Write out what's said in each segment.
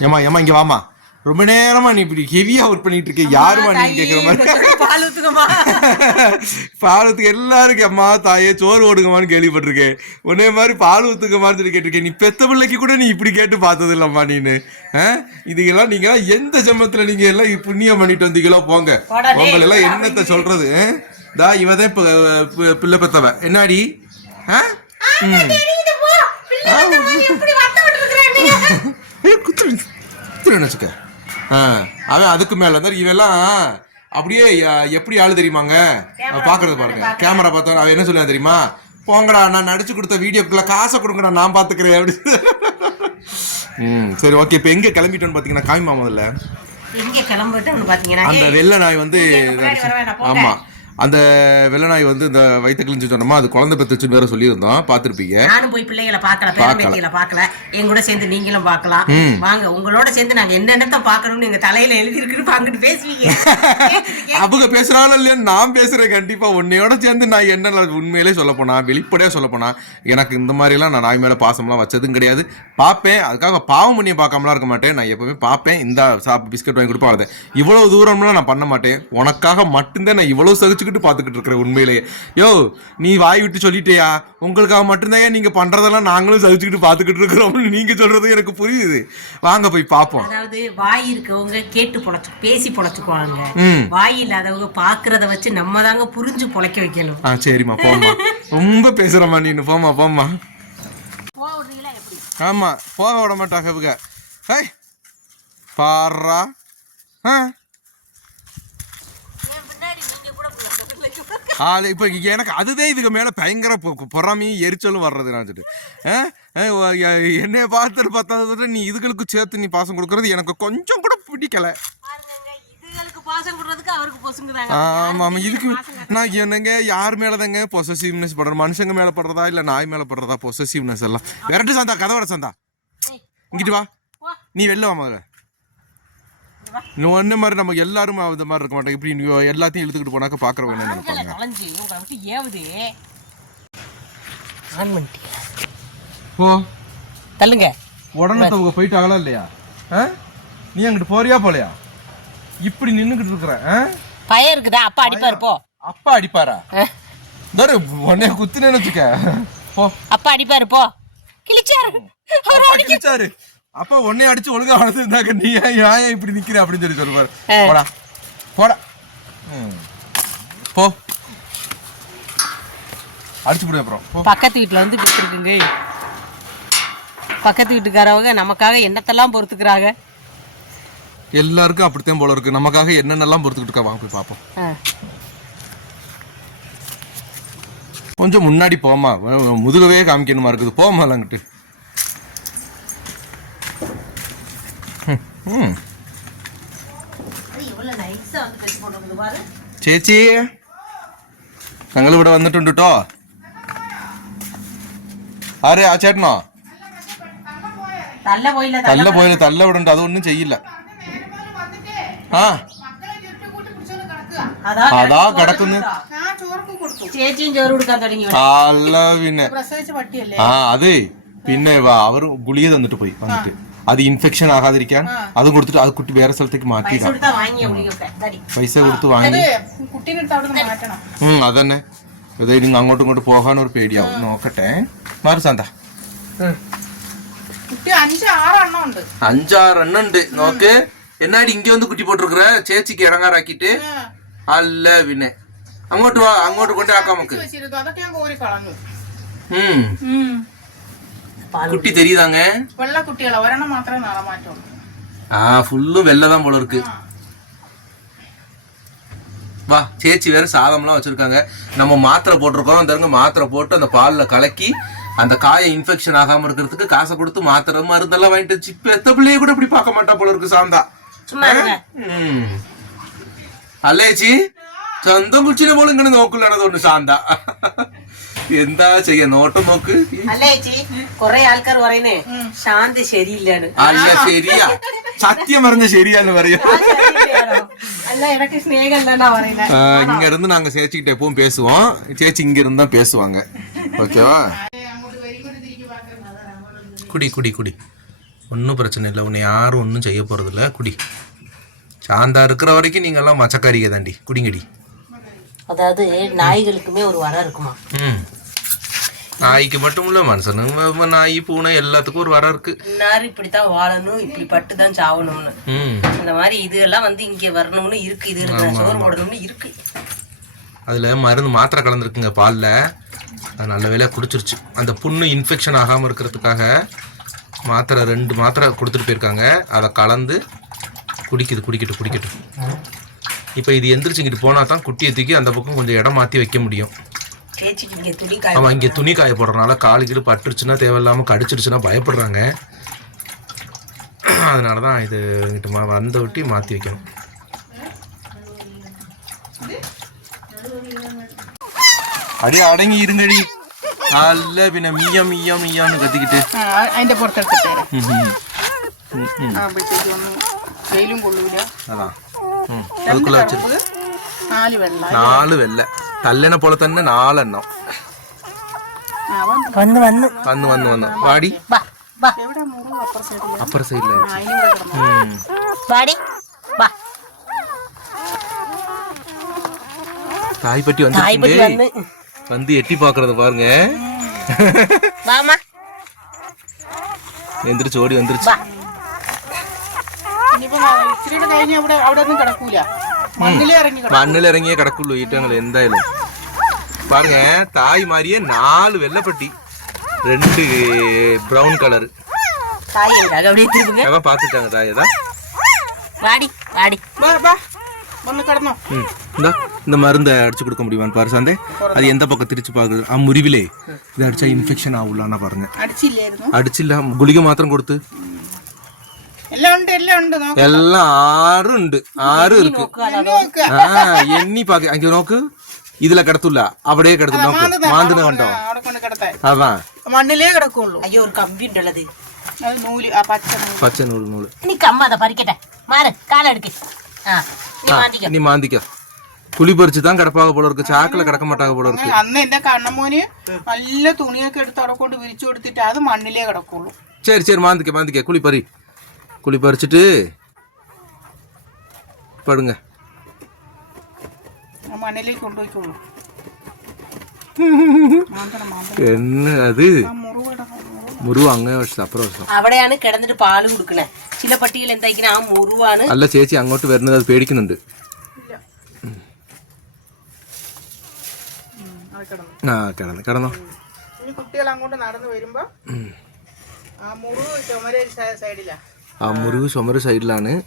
ஏமா ஏமா இங்க வாமா ரொம்ப நேரமா நீ இப்படி ஹெவியா ஒர்க் பண்ணிட்டு இருக்க யாருமா நீ கேக்குற மாதிரி? பால் ஊத்துக்கம்மா பாலத்துக்கு எல்லாருக்கும் அம்மா தாயே சோறு ஓடுங்கம்மான்னு கேள்விப்பட்டிருக்கேன். உன்னே மாதிரி பால் ஊத்துக்கம்மான்னு சொல்லி கேட்டிருக்கேன். நீ பெத்த பிள்ளைக்கு கூட நீ இப்படி கேட்டு பார்த்தது இல்லம்மா நீனு? இதுக்கெல்லாம் நீங்க எந்த ஜென்மத்துல நீங்க எல்லாம் இப்ப புண்ணியம் பண்ணிட்டு வந்தீங்களோ போங்க. உங்களை எல்லாம் என்னத்த சொல்றது? தா இவதான் இப்ப பி- பிள்ளை பெத்தவ. என்னடி? ஆ? குத்துரு. குத்துருன்னு வச்சுக்க அவன் அதுக்கு மேல. இருந்தா இவெல்லாம் அப்படியே எப்படி ஆளு தெரியுமாங்க? பாக்குறது பாருங்க. கேமரா பார்த்தா அவன் என்ன சொல்லுவான் தெரியுமா? போங்கடா நான் நடிச்சு கொடுத்த வீடியோக்குள்ள காசை கொடுங்கடா நான் பாத்துக்கிறேன். அப்படி ம் சரி ஓகே. இப்போ எங்க கிளம்பிட்டோன்னு பாத்தீங்கன்னா காமிமா முதல்ல. எங்க கிளம்பிட்டோம்னு பாத்தீங்கன்னா அந்த வெள்ளை நாய் வந்து முன்னாடி அந்த வெள்ளை நாய் வந்து இந்த வயிற்று கிழிஞ்சு சொன்னோமா அது குழந்தை பெற்றுச்சுன்னு வேற சொல்லியிருந்தோம். பார்த்துருப்பீங்க. நானும் போய் பிள்ளைகளை பார்க்கல பேரம்பேத்திகளை பார்க்கல. என் கூட சேர்ந்து நீங்களும் பார்க்கலாம். வாங்க உங்களோட சேர்ந்து நாங்க என்னென்னத்த பார்க்கணும்னு எங்க தலையில எழுதி இருக்குன்னு அங்கிட்டு பேசுவீங்க. அவங்க பேசுறாலும் இல்லையா நான் பேசுறேன் கண்டிப்பா. உன்னையோட சேர்ந்து நான் என்ன உண்மையிலே சொல்ல போனா வெளிப்படையா சொல்ல போனா எனக்கு இந்த மாதிரி எல்லாம் நான் நாய் மேல பாசம்லாம் வச்சதும் கிடையாது. பார்ப்பேன். அதுக்காக பாவம் பண்ணிய பார்க்காமலாம் இருக்க மாட்டேன். நான் எப்பவுமே பார்ப்பேன். இந்த சாப் பிஸ்கட் வாங்கி கொடுப்பேன். இவ்வளவு தூரம்லாம் நான் பண்ண மாட்டேன். உனக்காக மட்டும்தான் நான் இவ்வளவு சகிச்சுக்கிட்டு பார்த்துக்கிட்டு இருக்கிறேன் உண்மையிலேயே யோ நீ வாய் விட்டு சொல்லிட்டேயா? உங்களுக்காக மட்டும்தான் நீங்க பண்றதெல்லாம் நாங்களும் சகிச்சுக்கிட்டு பார்த்துக்கிட்டு இருக்கிறோம்னு நீங்க சொல்றது எனக்கு புரியுது. வாங்க போய் பார்ப்போம். அதாவது வாய் இருக்கவங்க கேட்டு பொழைச்சு பேசி பொழைச்சுக்குவாங்க. வாய் இல்லாதவங்க பாக்குறத வச்சு நம்ம தாங்க புரிஞ்சு பொழைக்க வைக்கணும். ஆ சரிம்மா போம்மா. ரொம்ப பேசுறம்மா நீனு போம்மா போம்மா. போக விடுறீங்களா எப்படி? ஆமா போக விட மாட்டாங்க இவங்க. ஹை பாரா ஆ என் பின்னாடி நீங்க கூட பிள்ளை- பிள்ளைக்கு கூட- அது இப்போ எனக்கு அதுதான் இதுக்கு மேலே பயங்கர பொறாமையும் எரிச்சலும் வர்றது நினச்சிட்டு என்னைய பார்த்துட்டு பார்த்ததை நீ இதுகளுக்கு சேர்த்து நீ பாசம் கொடுக்கறது எனக்கு கொஞ்சம் கூட பிடிக்கல. ஆமாம் ஆமாம் இதுக்கு நான் என்னங்க யார் மேலே தாங்க பொசசிவ்னஸ் படுறேன் மனுஷங்க மேலே படுறதா இல்லை நாய் மேலே படுறதா பொசசிவ்னஸ் எல்லாம்? விரட்டு சந்தா கதை வர சந்தா இங்கிட்டு வா. வா. நீ வெளில வா முதல்ல. நீ ஒன்ன மாதிரி நம்ம எல்லாரும் இந்த மாதிரி இருக்க மாட்டோம். இப்படி நீ எல்லாத்தையும் இழுத்துக்கிட்டு போனாக்க பார்க்குறவங்க என்ன ஆண்களை நினைப்பாங்க களைஞ்சு உங்களை விட்டு ஏவுது. ஆன் ஓ தள்ளுங்க. உடனே அவங்க போயிட்டாங்களா இல்லையா? நீ அங்கிட்டு போறியா போலையா? இப்படி நின்னுகிட்டு இருக்கிற? பயம் இருக்குதா? அப்பா அடிப்பாரு போ. அப்பா அடிப்பாரா? தரு உன்னைய குத்துனேன்னு வச்சுக்க. போ. அப்பா அடிப்பாரு போ. கிழிச்சாரு. அவர் அப்பா கிழிச்சாரு. அப்பா உன்னை அடிச்சு ஒழுங்கா வளர்த்துருந்தாக்க நீ ஏன் இப்படி நிக்கிற அப்படின்னு சொல்லி சொல்லுவாரு. போடா. போடா. போ. அடிச்சு போடு அப்புறம். பக்கத்து வீட்டுல வந்து பேசிருக்குங்க பக்கத்து வீட்டுக்காரவங்க நமக்காக என்னத்தெல்லாம் பொறுத்துக்கிறாங்க? எல்லாருக்கும் அப்படித்தான் போல இருக்கு. நமக்காக என்னென்னலாம் பொறுத்துக்கிட்டு இருக்கா? வாங்க போய் பார்ப்போம். கொஞ்சம் முன்னாடி போமா முதுகவே காமிக்கணுமா இருக்குது? போமா அங்கிட்டு ചേച്ചി ഞങ്ങൾ ഇവിടെ വന്നിട്ടുണ്ട് കേട്ടോ ആരെ? ആ ചേട്ടനോ? തല്ല പോയില്ല തല്ല ഇവിടെ ഉണ്ട്. അതൊന്നും ചെയ്യില്ല. ആ. അതാ കിടക്കുന്നു. ചേച്ചിയും ചോറ് കൊടുക്കാൻ തുടങ്ങി. ഇവിടെ. അല്ല പിന്നെ. ആ അതെ. പിന്നെ വാ, അവർ ഗുളിക തന്നിട്ട് പോയി വന്നിട്ട്. അത് ഇൻഫെക്ഷൻ ആകാതിരിക്കാൻ അതും കൊടുത്തിട്ട് അത് കുട്ടി വേറെ സ്ഥലത്തേക്ക് മാറ്റി പൈസ കൊടുത്ത് വാങ്ങി. അതന്നെ. ഏതായാലും അങ്ങോട്ടും ഇങ്ങോട്ട് പോകാൻ ഒരു പേടിയാവും നോക്കട്ടെ. മാറി സാന്ത. അഞ്ചാറെണ്ണം ഉണ്ട്. നോക്ക്. എന്നാടി ഇങ്ങനെ വന്ന് കുട്ടി പോട്ടിരിക്കുക ചേച്ചിക്ക് ഇറങ്ങാറാക്കിട്ട് അല്ല പിന്നെ. അങ്ങോട്ട് വാ. അങ്ങോട്ട് കൊണ്ടാക്കാം നമുക്ക്. അതൊക്കെ ഞാൻ കോരി കളഞ്ഞു. குட்டி தெரியுதாங்க? வெள்ள குட்டிகள ஒரணம் மாத்திரம் நல்ல மாட்டோம் ஆ ஃபுல்லும் வெள்ளை தான் போல இருக்கு. வா சேச்சி வேற சாதம்லாம் வச்சிருக்காங்க. நம்ம மாத்திரை போட்டிருக்கோம். அந்த மாத்திரை போட்டு அந்த பாலில் கலக்கி அந்த காயை இன்ஃபெக்ஷன் ஆகாம இருக்கிறதுக்கு காசை கொடுத்து மாத்திரை மருந்தெல்லாம் வாங்கிட்டு வச்சு பெத்த பிள்ளைய கூட இப்படி பார்க்க மாட்டா போல இருக்கு சாந்தா. அல்லேச்சி சொந்தம் குச்சியில போல இங்கே நோக்குள்ள ஒன்று சாந்தா. എന്താ ചെയ്യാ നോട്ടം നോക്ക് അല്ല ചേച്ചി കൊറേ ആൾക്കാർ പറയുന്നേ ശാന്തി ശരിയില്ലാണ് അല്ല ശരിയാ സത്യം പറഞ്ഞ ശരിയാന്ന് പറയാ ആ, ശരിയില്ലാണോ? അല്ല எனக்கு സ്നേഹം இல்லைன்னா പറയുന്നത് ஆஹ் இங்க இருந்து நாங்க சேச்சிக்கிட்ட எப்பவும் பேசுவோம் சேச்சி இங்க இருந்து தான் பேசுவாங்க ஓகேவா குடி குடி குடி ஒன்றும் பிரச்சனை இல்லை உன்னை யாரும் ஒன்றும் செய்ய போகிறதில்ல குடி சாந்தா இருக்கிற வரைக்கும் நீங்கள்லாம் மச்சக்காரிக தாண்டி குடிங்கடி அதாவது நாய்களுக்குமே ஒரு வரம் இருக்குமா ம் நாய்க்கு மட்டும் இல்லை மனுஷனுங்க நாய் பூனை எல்லாத்துக்கும் ஒரு வரம் இருக்கு. இன்னாரு இப்படித்தான் வாழணும் இப்படி பட்டு தான் சாவணும்னு இந்த மாதிரி இதெல்லாம் வந்து இங்க வரணும்னு இருக்கு இது இருக்கு சோறு போடணும்னு இருக்கு. அதில் மருந்து மாத்திரை கலந்துருக்குங்க பாலில். அது நல்ல வேலையாக குடிச்சிருச்சு. அந்த புண்ணு இன்ஃபெக்ஷன் ஆகாமல் இருக்கிறதுக்காக மாத்திரை ரெண்டு மாத்திரை கொடுத்துட்டு போயிருக்காங்க. அதை கலந்து குடிக்குது குடிக்கட்டும் குடிக்கட்டும். இப்போ இது எந்திரிச்சுக்கிட்டு போனால் தான் குட்டியை தூக்கி அந்த பக்கம் கொஞ்சம் இடம் மாற்றி வைக்க முடியும். தேய்ச்சிக்கு இங்க துணி காய அவன் இங்கே துணி காய போடுறதுனால காலு கீழு பட்டுருச்சுன்னா தேவையில்லாமல் கடிச்சிருச்சுன்னா பயப்படுறாங்க அதனால தான் இது இங்கிட்டு மா வந்த ஒட்டி மாற்றி வைக்கணும் அடி அடங்கி இருங்கடி நல்ல பின்ன മിയ്യ മിയ്യ മിയ്യാന്ന് കത്തിക്കിട്ട് അതിന്റെ പുറത്തെടുത്ത് തരാം ഉം, ഉം. ഉം, ആകുമ്പോഴത്തേക്ക് ഒന്നും വെയിലും കൊള്ളൂല അതാ ഉം. അതുക്കുള്ള വെച്ചിട്ട് കറുപ്പ്, നാല് വെള്ള നാല് വെല്ല തല്ലണ പോലെ തന്നെ നാലെണ്ണം വന്ന് വന്ന് വന്ന് വന്ന് വന്ന് വാടി അപ്പുറ സൈഡിലായി தாய் பட்டி வந்து வந்து எட்டி பாக்குறத பாருங்க வாமா എന്തര് ചോടി എന്തര് ഇനിയിപ്പോ ഇച്ചിരിയുടെ കഴിഞ്ഞ അവിടെ അവിടെ ഒന്നും കിടക്കൂല മണ്ണിൽ ഇറങ്ങിയേ കിടക്കുള്ളൂ ഈറ്റങ്ങൾ എന്തായാലും பாருங்க தாய் மாதிரியே நாலு வெள்ளைப்பட்டி ரெண்டு ப்ரௌன் கலர் தாய் எங்க அப்படியே திருப்புங்க அவன் பார்த்துட்டாங்க தாயை தான் வாடி வாடி വാ, വാ. വന്ന് കിടന്നോ ம் இந்தா இந்த மருந்தை அடிச்சு கொடுக்க முடியுமான்னு பாரு சாந்தே அது எந்த பக்கம் திரிச்சு பாக்குது ആ മുറിവിലേ ഇത് അടിച്ചാ ഇൻഫെക്ഷൻ ആവൂലെന്നാ പറഞ്ഞ അടിച്ചില്ലായിരുന്നു അടിച്ചില്ല ഗുളിക മാത്രം കൊടുത്ത് എല്ലാം ഉണ്ട് എല്ലാം ഉണ്ട് എല്ലാം ആറും ഉണ്ട് ആറും ഇருக்கு ആ എണ്ണി പാക്ക്. അഞ്ചു നോക്ക്. ഇതിലെ കിടത്തില്ല അവിടെ കിടത്തും നോക്ക്. മാന്തുന്ന കണ്ടോ? അതാ. മണ്ണിലേ കിടക്കുള്ളൂ. അയ്യോ ഒരു കമ്പി ഉണ്ടല്ലത്. പച്ച നൂൽ. നൂൽ നീ കമ്മാതാ പറിക്കട്ടെ. മാറ് കാലെടുക്ക്. നീ മാന്തിക്കോ. പുലി പറിച്ച് താൻ കിടപ്പാക പോലവർക്ക് ചാക്കിലെ കിടക്ക മാട്ടാക പോലവർക്ക് അന്ന് എന്റെ കണ്ണമോന് നല്ല തുണിയൊക്കെ എടുത്ത് അവിടെ കൊണ്ട് വിരിച്ചു കൊടുത്തിട്ട് അത് മണ്ണിലേ കിടക്കുള്ളൂ. ശരി ശരി മാന്തിക്ക മാന്തിക്ക. കുളി പറി. குழி பறிச்சுட்டு படுங்க ആ മണ്ണിലേക്ക് കൊണ്ടുപോയിക്കോളൂ മാന്തണം മാന്തണം என்ன அது ആ മുറിവ് കിടക്കും മുറിവ് അങ്ങേ വശത്ത് അപ്പുറം വശം അവിടെയാണ് കിടന്നിട്ട് പാല് കൊടുക്കണേ ചില പട്ടികൾ എന്തായിക്കണ ആ മുറിവാണ് അല്ല ചേച്ചി അങ്ങോട്ട് വരുന്നത് അത് പേടിക്കുന്നുണ്ട് ഇല്ല അത് കിടന്നു ആ കിടന്നു കിടന്നോ ഇനി കുട്ടികൾ അങ്ങോട്ട് നടന്നു വരുമ്പോ ആ മുറിവ് ചുമര സൈഡിലാ ആ മുറിവ് ചുമര് സൈഡിലാണ്.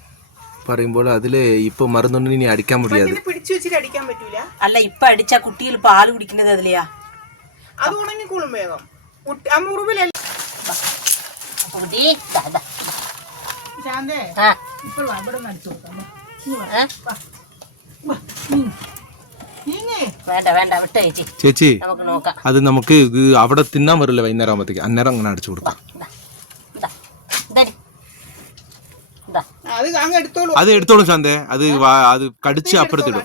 പറയുമ്പോൾ അതിൽ ഇപ്പൊ മറന്നുണ്ടെങ്കിൽ ഇനി അടിക്കാൻ മുടിയാത്. പിടിച്ചു വെച്ചിട്ട് അടിക്കാൻ പറ്റൂല? അല്ല ഇപ്പൊ അടിച്ച കുട്ടികൾ പാൽ കുടിക്കുന്നത് അതിലെയാ. അത് ഉണങ്ങിക്കോളും വേഗം. കുട്ടി- ആ മുറിവിലല്ല. ശാന്തേ? നീങ്ങേ. വേണ്ട വേണ്ട വിട്ട ചേച്ചി. ചേച്ചി നമുക്ക് നോക്കാം. അത് നമുക്ക് ഇത് അവിടെ തിന്നാൻ വരില്ല വൈകുന്നേരം ആകുമ്പോഴത്തേക്ക് അന്നേരം അങ്ങനെ അടിച്ചു കൊടുക്കാം. ദാ, ദാ, അത് എടുത്തോളൂ. ശാന്തേ. അത് അത് കടിച്ച് അപ്പുറത്തിടും.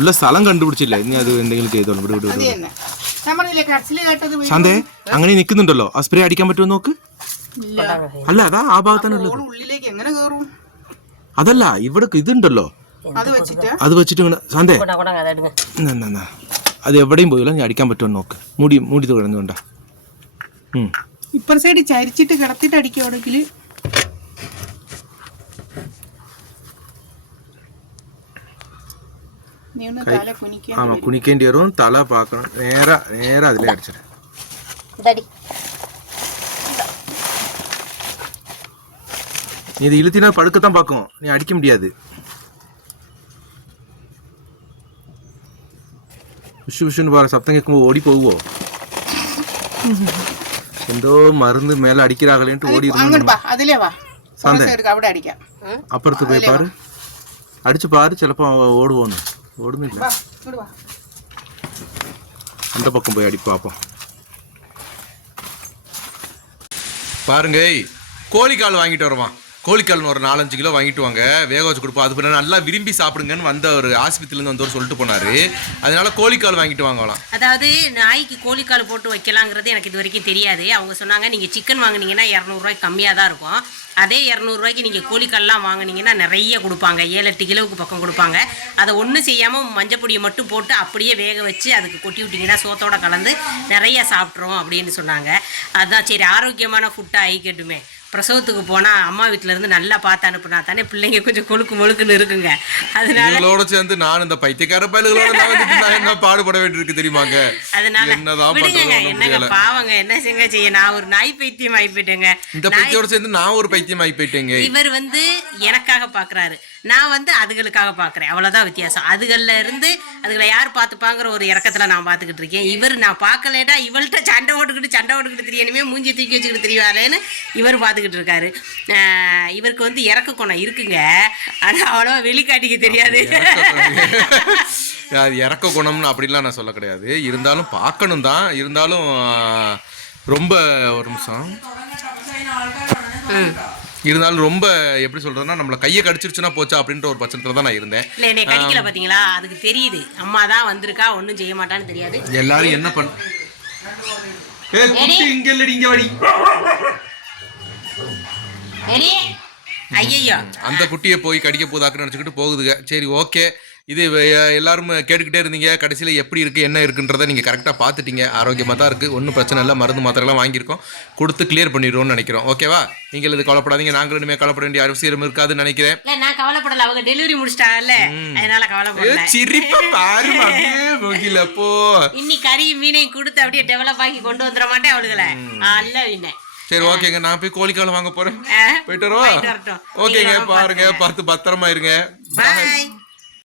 ഉള്ള സ്ഥലം കണ്ടുപിടിച്ചില്ല? ഇനി അത് എന്തെങ്കിലും ചെയ്തോളൂ. ഇവിടെ ഇവിടെ ശാന്തേ അങ്ങനെ നിക്കുന്നുണ്ടല്ലോ ആ സ്പ്രേ അടിക്കാൻ പറ്റുമോ നോക്ക്. അല്ല അതാ ആ ഭാഗത്താണുള്ളത് അതല്ല ഇവിടെ ഇതുണ്ടല്ലോ. അത് വെച്ചിട്ട്? ശാന്തേ. അത് എവിടെയും പോയില്ല ഞാൻ അടിക്കാൻ പറ്റുമോ നോക്ക്. മൂടി മൂടി കിടന്നുകൊണ്ടാ ഇപ്പുറ സൈഡ് ചരിച്ചിട്ട് കിടത്തിട്ട് അടിക്കുവാണെങ്കിൽ ஆமாம் குனிக்கேண்டி வரும் தலை பார்க்கணும். நேராக நேராக அதிலே அடிச்சிடு. நீ இது இழுத்தினா படுக்கத்தான் பார்க்கும். நீ அடிக்க முடியாது. விஷு விஷுன்னு பாரு சப்தம் கேட்கும்போது ஓடி போவோ எந்தோ மருந்து மேல அடிக்கிறாங்களேன்ட்டு ஓடி சந்தை. அப்புறத்துக்கு போய் பாரு. அடிச்சு பாரு சிலப்போ ஓடுவோன்னு. അപ്പുറത്ത് പോയി പാറ് അടിച്ച് പാറ് ചിലപ്പോ ഓടുവോന്ന് ഓടുന്നില്ല വാ ഇങ്ങോട്ട് വാ அந்த பக்கம் போய் அடி பார்ப்போம் பாருங்க கோழி கால் வாங்கிட்டு வருவான் கோழிக்கால்னு ஒரு நாலஞ்சு கிலோ வாங்கிட்டு வாங்க வேக வச்சு கொடுப்போம். அது பண்ண நல்லா விரும்பி சாப்பிடுங்கன்னு வந்த ஒரு ஆஸ்பத்திரியிலேருந்து வந்தவர் சொல்லிட்டு போனாரு. அதனால கோழிக்கால் வாங்கிட்டு வாங்கலாம். அதாவது நாய்க்கு கோழிக்கால் போட்டு வைக்கலாங்கிறது எனக்கு இது வரைக்கும் தெரியாது. அவங்க சொன்னாங்க நீங்கள் சிக்கன் வாங்கினீங்கன்னா இரநூறுவாய்க்கு கம்மியாக தான் இருக்கும். அதே இரநூறுவாய்க்கு நீங்கள் கோழிக்கால்லாம் வாங்குனீங்கன்னா நிறைய கொடுப்பாங்க. ஏழு எட்டு கிலோவுக்கு பக்கம் கொடுப்பாங்க. அதை ஒன்றும் செய்யாமல் மஞ்சப்பொடியை மட்டும் போட்டு அப்படியே வேக வச்சு அதுக்கு கொட்டி விட்டிங்கன்னா சோத்தோட கலந்து நிறைய சாப்பிட்றோம் அப்படின்னு சொன்னாங்க. அதுதான் சரி ஆரோக்கியமான ஃபுட்டாக ஆகிக்கட்டுமே பிரசவத்துக்கு போனால் அம்மா வீட்ல இருந்து நல்லா பார்த்து அனுப்புனா தானே பிள்ளைங்க கொஞ்சம் கொழுக்கு முழுக்குன்னு இருக்குங்க. அதனால சேர்ந்து நான் இந்த பைத்தியக்கார பயலுகளோட என்ன பாடுபட வேண்டியிருக்கு தெரியுமாங்க? அதனால விடுங்க என்னங்க. பாவங்க என்ன செங்க செய்ய நான் ஒரு நாய் பைத்தியம் ஆகி போயிட்டேங்க. இந்த பைத்தியோட சேர்ந்து நான் ஒரு பைத்தியம் ஆகி போயிட்டேங்க. இவர் வந்து எனக்காக பாக்குறாரு. நான் வந்து அதுகளுக்காக பாக்குறேன் அவ்வளவுதான் வித்தியாசம். அதுகள்ல இருந்து அதுகளை யார் பார்த்துப்பாங்கிற ஒரு இறக்கத்துல நான் பார்த்துக்கிட்டு இருக்கேன். இவர் நான் பார்க்கலேடா இவள்கிட்ட சண்டை ஓட்டுக்கிட்டு சண்டை ஓட்டுக்கிட்டு தெரியணுமே மூஞ்சி தூக்கி வச்சுக்கிட்டு தெரியவாளேன்னு இவர் பார்த்துக்கிட்டு இருக்காரு. இவருக்கு வந்து இறக்க குணம் இருக்குங்க. ஆனா அவ்வளவா வெளிக்காட்டிக்க தெரியாது. அது இறக்க குணம்னு அப்படிலாம் நான் சொல்ல கிடையாது. இருந்தாலும் பார்க்கணும் தான். இருந்தாலும் ரொம்ப ஒரு நிமிஷம். இருந்தாலும் ரொம்ப எப்படி சொல்றதுன்னா நம்மள கையை கடிச்சிருச்சுன்னா போச்சா அப்படின்ற ஒரு பட்சத்துல தான் நான் இருந்தேன். இல்ல என்னை கடிக்கல பாத்தீங்களா? அதுக்கு தெரியுது. அம்மா தான் வந்திருக்கா ஒன்றும் செய்ய மாட்டான்னு தெரியாது. எல்லாரும் என்ன பண்ண ஏ குட்டி இங்க இல்லடி இங்க வாடி. ஐயோ அந்த குட்டியை போய் கடிக்க போதாக்குன்னு நினச்சிக்கிட்டு போகுதுங்க. சரி ஓகே. இது எல்லாரும் கேட்டுக்கிட்டே இருந்தீங்க. கடைசியில் எப்படி இருக்குது என்ன இருக்குன்றதை நீங்கள் கரெக்டாக பார்த்துட்டீங்க. ஆரோக்கியமாக தான் இருக்குது ஒன்றும் பிரச்சனை இல்லை. மருந்து மாத்திரைலாம் வாங்கியிருக்கோம். கொடுத்து கிளியர் பண்ணிடுவோம்னு நினைக்கிறோம். ஓகேவா நீங்கள் இது கவலைப்படாதீங்க. நாங்களும் இனிமேல் கவலைப்பட வேண்டிய அவசியம் இருக்காதுன்னு நினைக்கிறேன். நான் கவலைப்படல. அவங்க டெலிவரி முடிச்சிட்டாங்கல்ல. அதனால கவலைப்படல. சிரிப்பா அப்படியே மூக்கில போ. இன்னி கறி மீனையும் கொடுத்து அப்படியே டெவலப் ஆக்கி கொண்டு வந்துட மாட்டேன் அவளுகளை. அல்ல சரி ஓகேங்க. நான் போய் கோழிக்காலம் வாங்க போறேன். போயிட்டு வரவா. ஓகேங்க. பாருங்க. பார்த்து பத்திரமா இருங்க.